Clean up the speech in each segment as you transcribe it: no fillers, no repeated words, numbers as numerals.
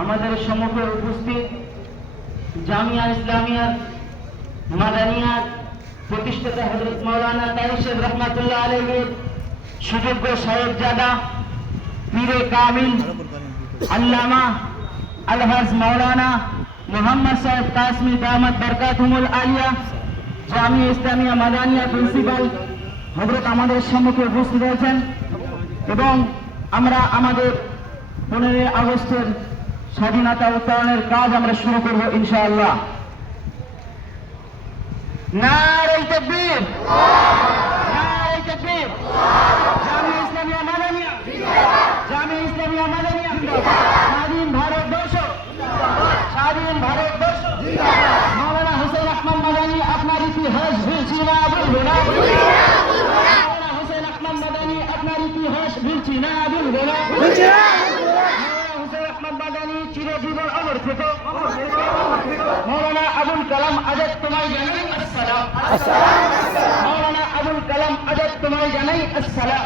আমাদের সম্মুখে উপস্থিত জামিয়া ইসলামিয়া মাদানিয়ার প্রতিষ্ঠাতা হযরত মাওলানা তাইশের রহমাতুল্লাহ আলাইহির সুযোগ্য সাহেবজাদা পীরে কামিল আল্লামা আলহাজ মাওলানা মোহাম্মদ সাহেব কাসমি দামাত বরকাতুহুল আলিয়া জামিয়া ইসলামিয়া মাদানিয়া প্রিন্সিপাল হযরত আমাদের সম্মুখে উপস্থিত হয়েছেন এবং আমরা আমাদের 15 আগস্টের স্বাধীনতা উত্তরণের কাজ আমরা শুরু করব ইনশাআল্লাহ। নারে তাকবীর, নারে তাকবীর। জামিয়া ইসলামিয়া মাদানিয়া জিন্দাবাদ, জামিয়া ইসলামিয়া মাদানিয়া জিন্দাবাদ। স্বাধীন ভারতবর্ষ জিন্দাবাদ, স্বাধীন ভারতবর্ষ জিন্দাবাদ। মাওলানা হুসাইন আহমদ মাদানি আপনার ইতিহাস ভুলছি না, ভুলবো না, মাওলানা হুসাইন আহমদ মাদানি আপনার ইতিহাস ভুলছি না, ভুলবো না, চিরজীবন অমর থেকো। মৌলানা আবুল কালাম আজাদ তোমায় জানাই আসসালাম, মৌলানা আবুল কালাম আজাদ তোমায় জানাই আসসালাম।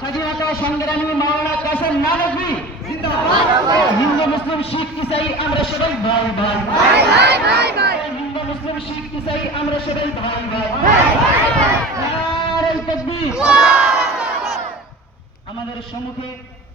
স্বাধীনতা সংগ্রামী মাওলানা কাসেম নানভী জিন্দাবাদ। হিন্দু মুসলিম শিখ ইসাই আমরা সবাই ভাই ভাই, হিন্দু মুসলিম শিখ ইসাই আমরা সবাই ভাই ভাই। নারে তাকবীর। আমাদের সম্মুখে